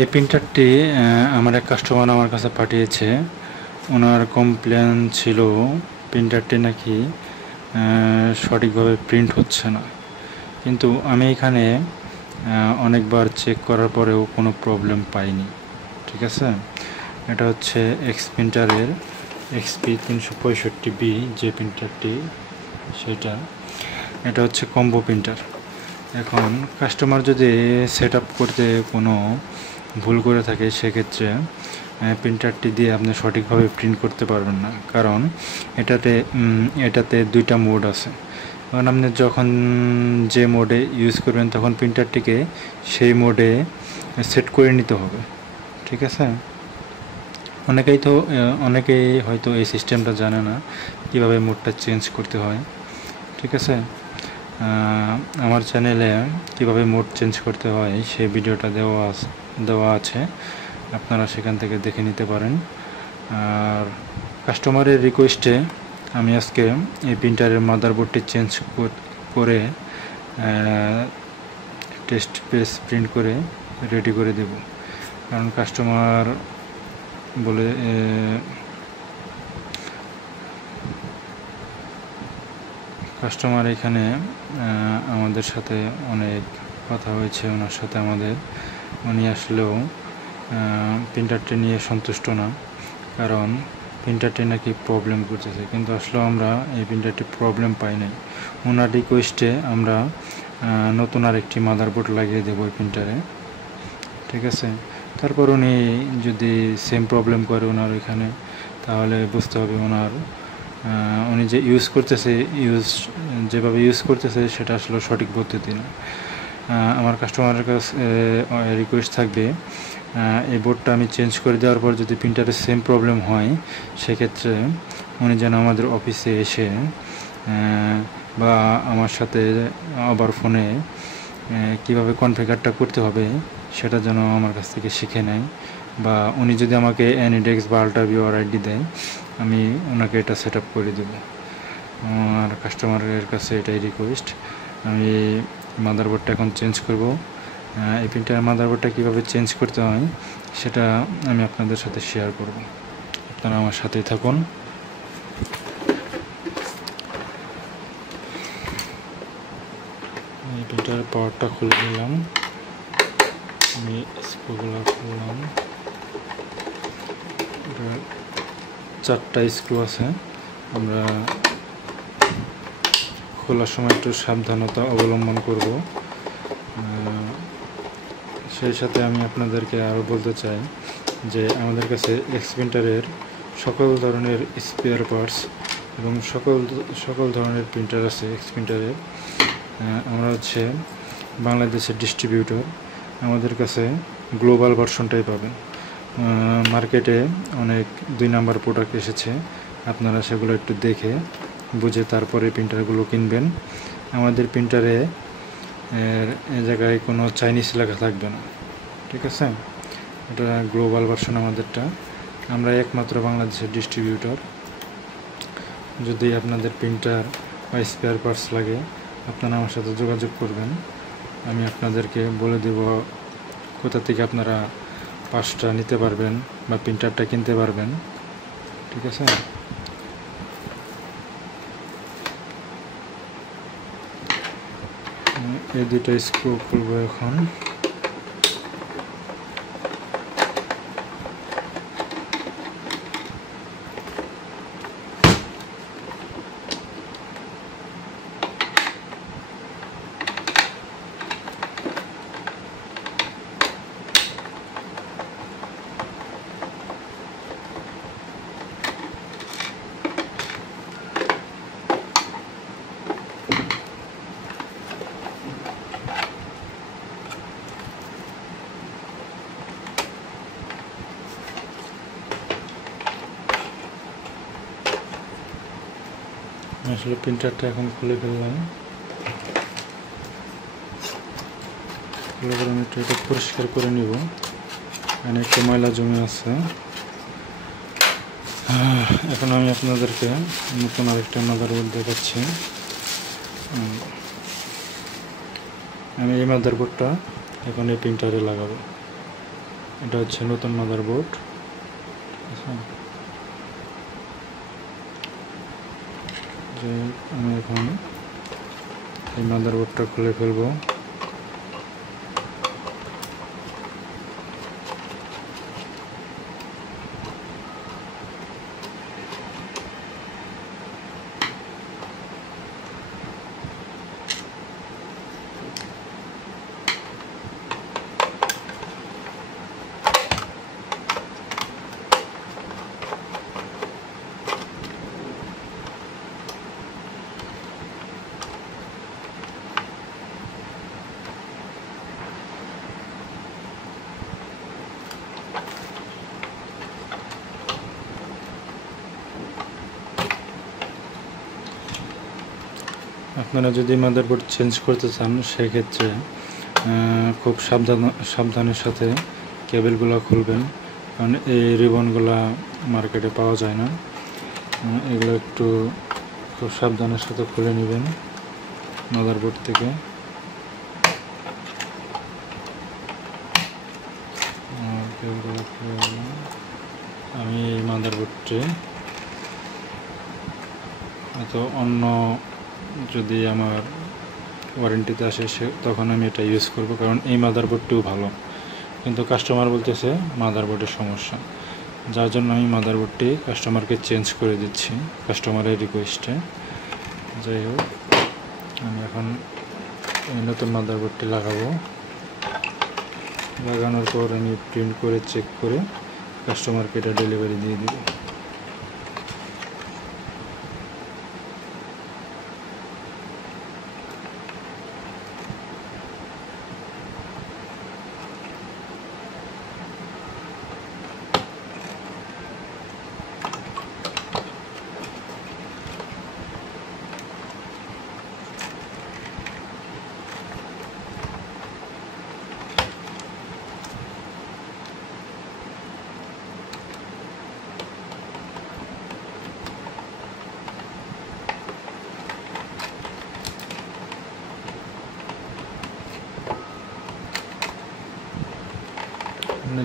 এই প্রিন্টারটি আমার এক কাস্টমার আমার কাছে পাঠিয়েছে। ওনার কমপ্লেন ছিল প্রিন্টারটি নাকি সঠিকভাবে প্রিন্ট হচ্ছে না, কিন্তু আমি এখানে অনেকবার চেক করার পরেও কোনো প্রবলেম পাইনি। ঠিক আছে, এটা হচ্ছে এক্স প্রিন্টারের XP 365B যে প্রিন্টারটি, সেটা এটা হচ্ছে কম্বো প্রিন্টার। এখন কাস্টমার যদি সেট আপ করতে কোনো ভুল করে থাকে, সেক্ষেত্রে প্রিন্টারটি দিয়ে আপনি সঠিকভাবে প্রিন্ট করতে পারবেন না, কারণ এটাতে দুইটা মোড আছে। কারণ আপনি যখন যে মোডে ইউজ করবেন তখন প্রিন্টারটিকে সেই মোডে সেট করে নিতে হবে। ঠিক আছে, অনেকেই হয়তো এই সিস্টেমটা জানে না কিভাবে মোডটা চেঞ্জ করতে হয়। ঠিক আছে, আমার চ্যানেলে কিভাবে মোড চেঞ্জ করতে হয় সেই ভিডিওটা দেওয়া আছে, আপনারা সেখান থেকে দেখে নিতে পারেন। আর কাস্টমারের রিকোয়েস্টে আমি আজকে এই প্রিন্টারের মাদারবোর্ডটি চেঞ্জ করে টেস্ট পেজ প্রিন্ট করে রেডি করে দেব। কারণ কাস্টমার বলে কাস্টমার এখানে আমাদের সাথে অনেক কথা হয়েছে, ওনার সাথে উনি আসলেও প্রিন্টারটি নিয়ে সন্তুষ্ট না, কারণ প্রিন্টারটি নাকি প্রবলেম করতেছে, কিন্তু আসলে আমরা এই প্রিন্টারটি প্রবলেম পাই নাই। ওনার রিকোয়েস্টে আমরা নতুন আরেকটি মাদারবোর্ড লাগিয়ে দেবো এই প্রিন্টারে। ঠিক আছে, তারপর উনি যদি সেম প্রবলেম করে ওনার এখানে, তাহলে বুঝতে হবে উনি যে যেভাবে ইউজ করতেছে সেটা আসলে সঠিক পদ্ধতি না। আমার কাস্টমারের কাছে রিকোয়েস্ট থাকবে, এই বোর্ডটা আমি চেঞ্জ করে দেওয়ার পর যদি প্রিন্টারের সেম প্রবলেম হয়, সেক্ষেত্রে উনি যেন আমাদের অফিসে এসে বা আমার সাথে আবার ফোনে কিভাবে কনফিগারটা করতে হবে সেটা যেন আমার কাছ থেকে শিখে নেয়, বা উনি যদি আমাকে অ্যানিডেক্স বা আল্ট্রাভিউ আইডি দেয়, আমি ওনাকে এটা সেট আপ করে দেবো। আর কাস্টমারের কাছে এটাই রিকোয়েস্ট। আমি মাদারবোর্ডটা এখন চেঞ্জ করব। এই প্রিন্টার মাদারবোর্ডটা কীভাবে চেঞ্জ করতে হয় সেটা আমি আপনাদের সাথে শেয়ার করব, আপনারা আমার সাথেই থাকুন। এই প্রিন্টারের পাওয়ারটা খুলে নিলাম, আমি স্ক্রুগুলো খুললাম। চারটা স্ক্রু আছে, আমরা খোলার সময় একটু সাবধানতা অবলম্বন করব। সেই সাথে আমি আপনাদেরকে আরও বলতে চাই যে আমাদের কাছে এক্স প্রিন্টারের সকল ধরনের স্পেয়ার পার্টস এবং সকল ধরনের প্রিন্টার আছে এক্স প্রিন্টারের। আমরা হচ্ছে বাংলাদেশের ডিস্ট্রিবিউটর, আমাদের কাছে গ্লোবাল ভার্সনটাই পাবেন। মার্কেটে অনেক 2 নাম্বার প্রোডাক্ট এসেছে, আপনারা সেগুলো একটু দেখে বুঝে তারপরে প্রিন্টারগুলো কিনবেন। আমাদের প্রিন্টারে এ জায়গায় কোনো চাইনিজ লেখা থাকবে না। ঠিক আছে, এটা গ্লোবাল ভার্সন আমাদেরটা, আমরা একমাত্র বাংলাদেশের ডিস্ট্রিবিউটর। যদি আপনাদের প্রিন্টার বা স্পেয়ার পার্টস লাগে, আপনারা আমার সাথে যোগাযোগ করবেন, আমি আপনাদেরকে বলে দেব কোথা থেকে আপনারা পার্টসটা নিতে পারবেন বা প্রিন্টারটা কিনতে পারবেন। ঠিক আছে, এই দুটো স্ক্রু খুলবো এখন। আসলে প্রিন্টারটা এখন খুলে ফেললাম, খুলে করে আমি এটা পরিষ্কার করে নিব, এখানে একটু ময়লা জমে আছে। এখন আমি আপনাদেরকে নতুন আরেকটা মাদারবোর্ড দেখাচ্ছি। আমি এই মাদারবোর্ডটা এখন এই প্রিন্টারে লাগাবো। এটা হচ্ছে নতুন মাদারবোর্ড। যে আমি এখন এই মাদারবোর্ডটা খুলে ফেলবো। আপনারা যদি মাদারবোর্ড চেঞ্জ করতে চান সেক্ষেত্রে খুব সাবধানের সাথে কেবেলগুলো খুলবেন, কারণ এই রিবনগুলো মার্কেটে পাওয়া যায় না। এগুলো একটু খুব সাবধানের সাথে খুলে নেবেন মাদারবোর্ড থেকে। আমি এই মাদারবোর্ডটি তো অন্য যদি আমার ওয়ারেন্টিতে আসে তখন আমি এটা ইউজ করব, কারণ এই মাদারবোর্ডটিও ভালো, কিন্তু কাস্টমার বলতেছে মাদারবোর্ডের সমস্যা, যার জন্য আমি মাদারবোর্ডটি কাস্টমারকে চেঞ্জ করে দিচ্ছি কাস্টমারের রিকোয়েস্টে। যাই হোক, আমি এখন এই নতুন মাদারবোর্ডটি লাগাবো। লাগানোর পর আমি প্রিন্ট করে চেক করে কাস্টমারকে এটা ডেলিভারি দিয়ে দিব।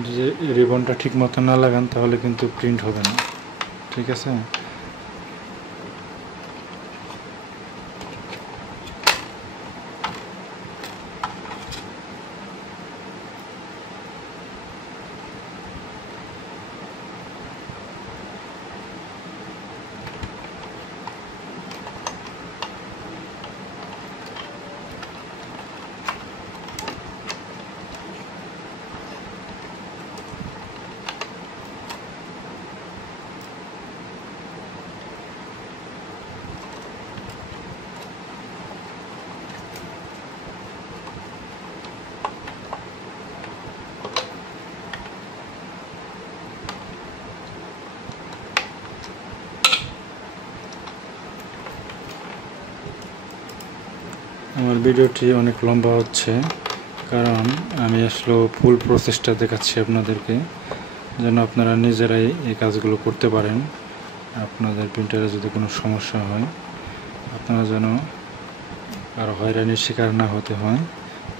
যদি রিবনটা ঠিক মতো না লাগান তাহলে কিন্তু প্রিন্ট হবে না, ঠিক আছে? আমার ভিডিওটি অনেক লম্বা হচ্ছে, কারণ আমি আসলে ফুল প্রসেসটা দেখাচ্ছি আপনাদেরকে, যেন আপনারা নিজেরাই এই কাজগুলো করতে পারেন। আপনাদের প্রিন্টারে যদি কোনো সমস্যা হয় আপনারা যেন আর হয়রানির শিকার না হতে হয়,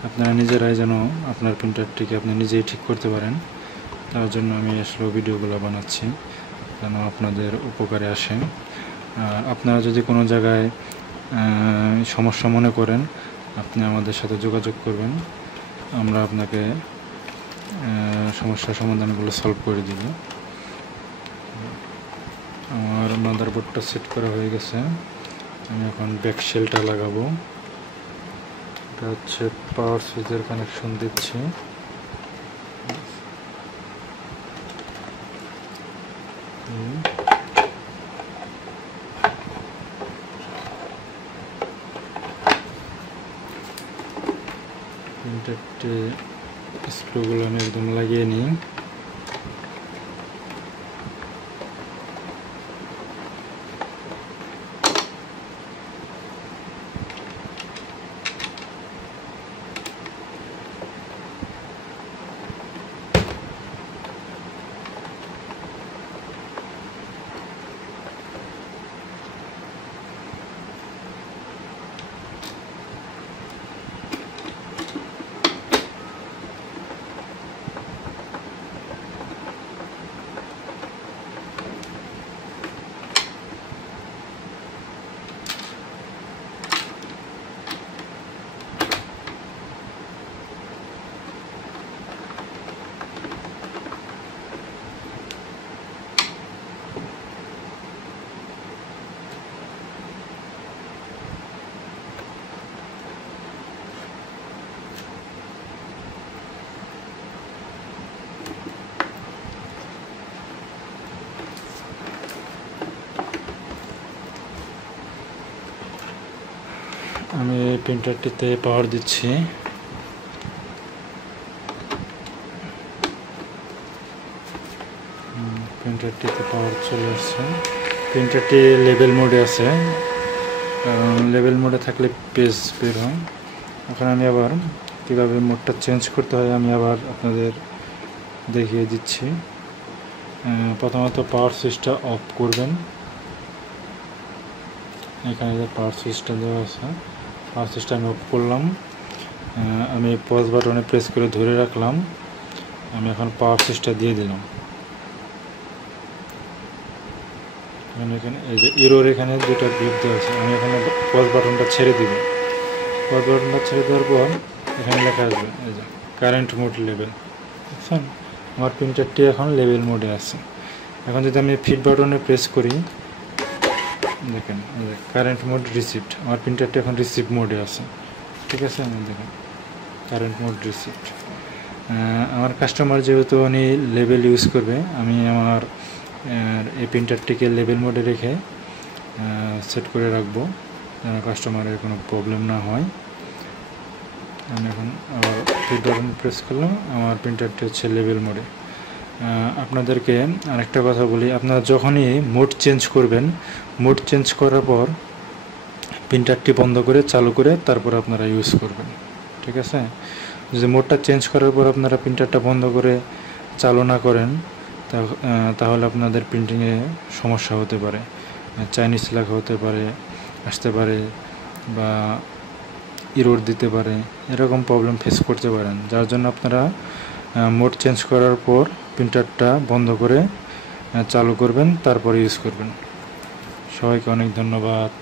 আপনারা নিজেরাই যেন আপনার প্রিন্টারটিকে আপনি নিজেই ঠিক করতে পারেন। তার জন্য আমি আসলে ভিডিওগুলো বানাচ্ছি, যেন আপনাদের উপকারে আসে। আপনারা যদি কোনো জায়গায় সমস্যা মনে করেন আপনি আমাদের সাথে যোগাযোগ করবেন, আমরা আপনাকে সমস্যার সমাধানগুলো সলভ করে দিব। আমার মাদারবোর্ডটা সেট করা হয়ে গেছে, আমি এখন ব্যাক শেলটা লাগাবো। এটা হচ্ছে পাওয়ার সুইচের কানেকশন দিচ্ছি। প্রিন্টারটি স্ক্রুগুলো আমি একদম লাগিয়ে নিই। প্রিন্টারটিতে পাওয়ার দিচ্ছি। প্রিন্টারটিতে পাওয়ার চলে আসছে। প্রিন্টারটি লেভেল মোডে আছে, কারণ লেভেল মোডে থাকলে পেজ বের হয়। এখন আমি আবার কীভাবে মোডটা চেঞ্জ করতে হয় আমি আবার আপনাদের দেখিয়ে দিচ্ছি। প্রথমত পাওয়ার সুইচটা অফ করবেন। এখানে যে পাওয়ার সুইচটা দেওয়া আছে, পাওয়ার সুইচটা আমি অফ করলাম। আমি পজ বাটনে প্রেস করে ধরে রাখলাম। আমি এখন পাওয়ার সুইচটা দিয়ে দিলাম। এখানে এই যে এরর, এখানে দুটো গ্রিপ দেওয়া আছে। আমি এখানে পজ বাটনটা ছেড়ে দিব। পজ বাটনটা ছেড়ে দেওয়ার পর এখানে লেখা আসবে এই যে কারেন্ট মোড লেভেল। বুঝছেন, আমার প্রিন্টারটি এখন লেভেল মোডে আছে। এখন যদি আমি ফিড বাটনে প্রেস করি, দেখেন কারেন্ট মোড রিসিভড, আমার প্রিন্টারটি এখন রিসিভ মোডে আছে। ঠিক আছে, দেখেন কারেন্ট মোড রিসিভড। আমার কাস্টমার যেহেতু উনি লেভেল ইউজ করবে, আমি আমার এই প্রিন্টারটিকে লেভেল মোডে রেখে সেট করে রাখবো যেন কাস্টমারের কোনো প্রবলেম না হয়। আমি এখন আবার ফিড বাটন প্রেস করলাম, আমার প্রিন্টারটি হচ্ছে লেভেল মোডে। আপনাদেরকে আরেকটা কথা বলি, আপনারা যখনই মোড চেঞ্জ করবেন, মোড চেঞ্জ করার পর প্রিন্টারটি বন্ধ করে চালু করে তারপর আপনারা ইউজ করবেন। ঠিক আছে, যদি মোডটা চেঞ্জ করার পর আপনারা প্রিন্টারটা বন্ধ করে চালু না করেন তাহলে আপনাদের প্রিন্টিংয়ে সমস্যা হতে পারে, চাইনিজ লেখা হতে পারে, আসতে পারে, বা এরর দিতে পারে, এরকম প্রবলেম ফেস করতে পারেন। যার জন্য আপনারা মোড চেঞ্জ করার পর প্রিন্টারটা বন্ধ করে চালু করবেন, তারপরে ইউজ করবেন। সবাইকে অনেক ধন্যবাদ।